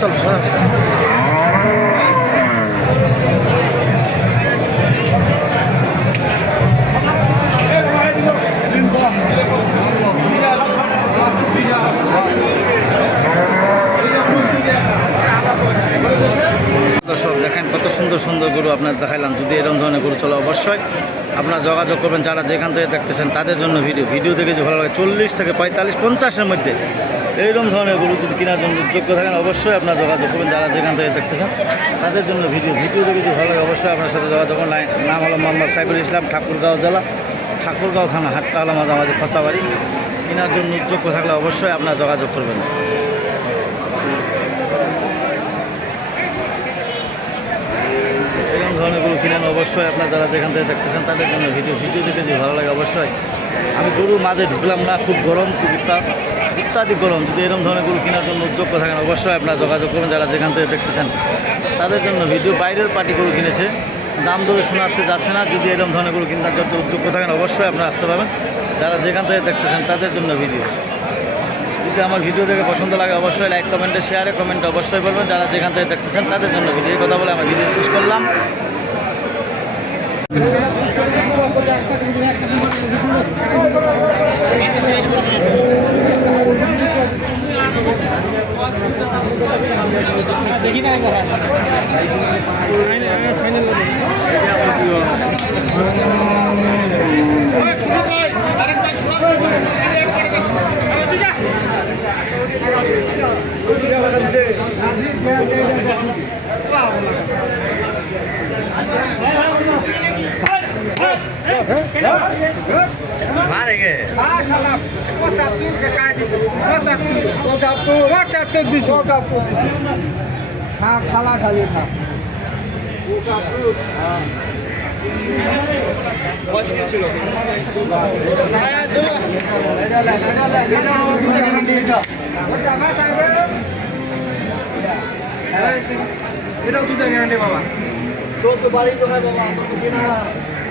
personas. আপনার দেখাইলাম, যদি এরকম ধরনের গরু চলে, অবশ্যই আপনারা যোগাযোগ করবেন, যারা যেখান থেকে দেখতেছেন তাদের জন্য ভিডিও। ভিডিও দেখে যে ভালো লাগে, চল্লিশ থেকে পঁয়তাল্লিশ, পঞ্চাশের মধ্যে এইরকম ধরনের গরু যদি কেনার জন্য যোগ্য থাকেন, অবশ্যই আপনারা যোগাযোগ করবেন, যারা যেখান থেকে দেখতেছেন তাদের জন্য ভিডিও। ভিডিও দেখে যে ভালো লাগে, অবশ্যই আপনার সাথে যোগাযোগ করুন। নাম হলো মোহাম্মদ সাইফুল ইসলাম, ঠাকুরগাঁও জেলা। ঠাকুরগাঁও থানা, হাটটা হলো মাঝামাঝি খচাবাড়ি। কেনার জন্য যোগ্য থাকলে অবশ্যই আপনারা যোগাযোগ করবেন এরকম ধরনের গরু কিনেন অবশ্যই আপনার যারা যেখান থেকে দেখতেছেন তাদের জন্য ভিডিও ভিডিও দেখে যদি ভালো লাগে অবশ্যই। আমি গরু মাঝে ঢুকলাম না, খুব গরম, খুব উত্তাপ অত্যাধিক গরম। যদি এরকম ধরনের গরু কেনার জন্য উদ্যোগ থাকেন, অবশ্যই আপনারা যোগাযোগ করুন যারা যেখান থেকে দেখতেছেন, তাদের জন্য ভিডিও বাইরের পার্টি গরু কিনেছে। দাম দরে শোনাচ্ছে, যাচ্ছে না। যদি এরকম ধরনের গরু কেনার জন্য উদ্যোগ থাকেন, অবশ্যই আপনারা আসতে পারবেন। যারা যেখান থেকে দেখতেছেন, তাদের জন্য ভিডিও। যদি আমার ভিডিও দেখে পছন্দ লাগে, অবশ্যই লাইক কমেন্টে শেয়ারে কমেন্টে অবশ্যই বলবেন যারা যেখান থেকে দেখতেছেন, তাদের জন্য ভিডিও। কথা বলে আমার ভিডিও শেষ করলাম। Yeah, yeah, yeah. খালা খালি খা এটাও দুধ গ্যারান্টি বাবা তোর তো বাড়ি কোথায় বাবা তোর তো কিনা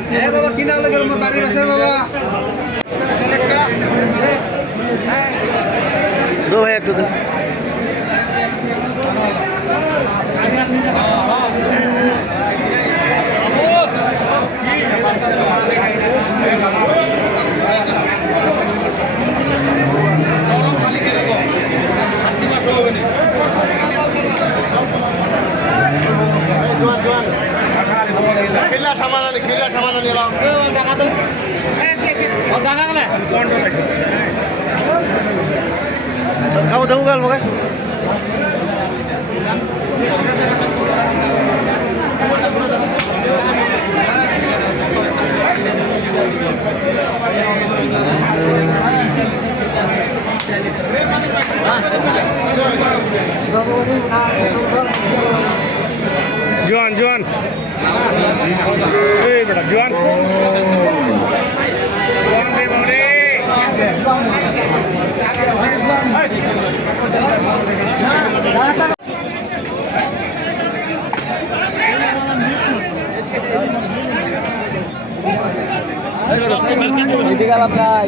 হ্যাঁ বাবা কিনা লাগে আমার বাড়ির বাবা? দো ভাই একটু দে। খিল্লা সামান আনি খিল্লা সামান আনি এলাম খাবো দেবো গেল মগে জোয়ান জোয়ান এই। এদিকে গেলাম নাই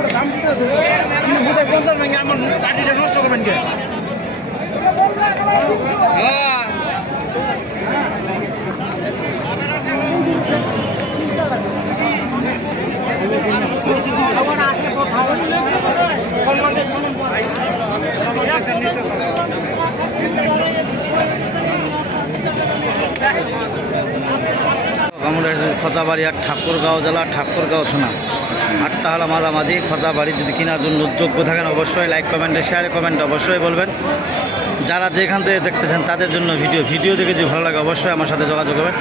পঞ্চাশ ভেঙে আমার বাড়িটা নষ্ট করবেন কে আর ঠাকুরগাঁও জেলা, ঠাকুরগাঁও থানা। আটটা হলো মাঝামাঝি খচাবাড়ি যদি কেনার জন্য যোগ্য থাকেন অবশ্যই লাইক কমেন্টে শেয়ারে কমেন্টে অবশ্যই বলবেন। যারা যেখান থেকে দেখতেছেন তাদের জন্য ভিডিও ভিডিও দেখে যদি ভালো লাগে অবশ্যই আমার সাথে যোগাযোগ করবেন।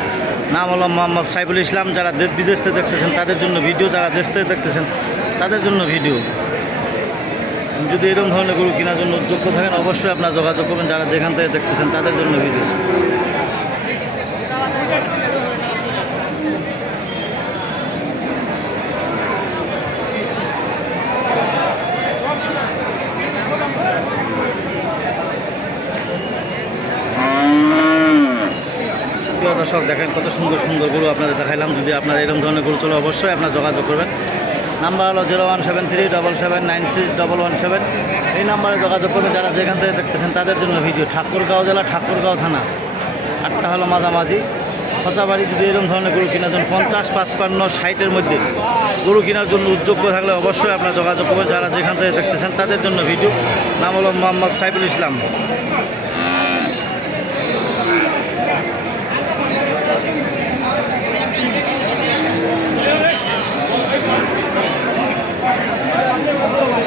নাম হলো মোহাম্মদ সাইফুল ইসলাম, যারা দেশ বিদেশ থেকে দেখতেছেন তাদের জন্য ভিডিও যারা দেশ থেকে দেখতেছেন তাদের জন্য ভিডিও যদি এরকম ধরনের গরু কেনার জন্য যোগ্য থাকেন অবশ্যই আপনার যোগাযোগ করবেন, যারা যেখান থেকে দেখতেছেন তাদের জন্য ভিডিও দর্শক দেখেন কত সুন্দর সুন্দর গরু আপনাদের দেখাইলাম। যদি আপনার এরকম ধরনের গরু চলে, অবশ্যই আপনার যোগাযোগ করবেন। নাম্বার হলো zero one seven three double seven nine six double one seven. এই নাম্বারে যোগাযোগ করবেন। যারা যেখান থেকে দেখতেছেন, তাদের জন্য ভিডিও। ঠাকুরগাঁও জেলা, ঠাকুরগাঁও থানা। আটটা হলো মাঝামাঝি। খচাবাড়ি, যদি এরকম ধরনের গরু কেনার জন্য পঞ্চাশ, পাঁচপান্ন, ষাটের মধ্যে গরু কেনার জন্য উদ্যোগ্য থাকলে অবশ্যই আপনার যোগাযোগ করবেন। যারা যেখান থেকে দেখতেছেন, তাদের জন্য ভিডিও। নাম হলো মোহাম্মদ সাইফুল ইসলাম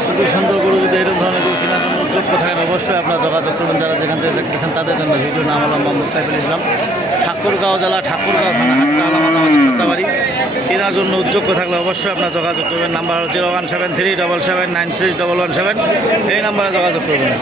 খুবই সুন্দর গরু যদি এরকম ধরনের গরু কেনার জন্য উদ্যোগ থাকেন অবশ্যই আপনারা যোগাযোগ করবেন, যারা যেখান থেকে দেখতেছেন তাদের জন্য ভিডিও নাম হলো মোহাম্মদ সাইফুল ইসলাম। ঠাকুরগাঁও জেলা, ঠাকুরগাঁও থানা খাঁচাবাড়ি। কেনার জন্য উদ্যোগ থাকলে অবশ্যই আপনারা যোগাযোগ করবেন। Number zero one seven three double seven nine six double one seven. এই নাম্বারে যোগাযোগ করবেন।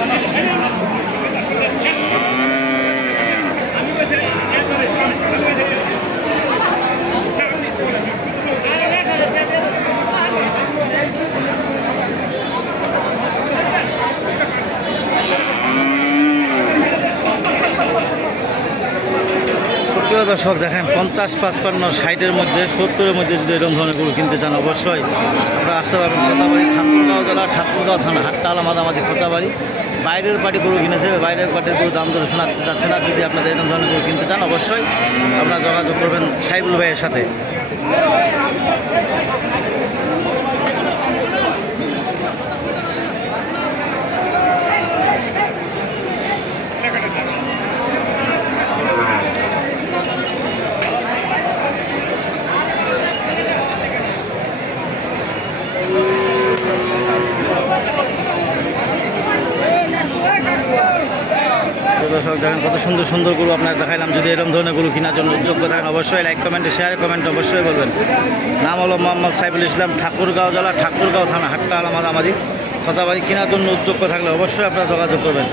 দর্শক, দেখেন, পঞ্চাশ, পাঁচপান্ন, ষাটের মধ্যে, সত্তরের মধ্যে যদি এরকম ধরনের গরু কিনতে চান, অবশ্যই আপনারা আসতে পারবেন খোঁচাবাড়ি, ঠাকুরগাঁও জেলা, ঠাকুরগাঁও থানা হাট্টালা মাঝামাঝি খোঁচাবাড়ি। বাইরের পাটি গরু কিনেছে, বাইরের পাটির গরু দাম ধরে শোনাতে যাচ্ছে না, যদি আপনাদের এরকম ধরনের গরু কিনতে চান, অবশ্যই আপনারা যোগাযোগ করবেন সাইবুল ভাইয়ের সাথে তো দর্শক দেখেন কত সুন্দর সুন্দর গরু আপনার দেখাইলাম। যদি এরকম ধরনের গরু কেনার জন্য উদ্যোগ্য থাকেন, অবশ্যই লাইক কমেন্টে শেয়ার কমেন্ট অবশ্যই বলবেন। নাম হলো মোহাম্মদ সাইফুল ইসলাম, ঠাকুরগাঁও জেলা, ঠাকুরগাঁও থানা, হাট্টা আলামাদামাজি খোঁচাবাড়ি কেনার জন্য উদ্যোগ্য থাকলে অবশ্যই আপনারা যোগাযোগ করবেন।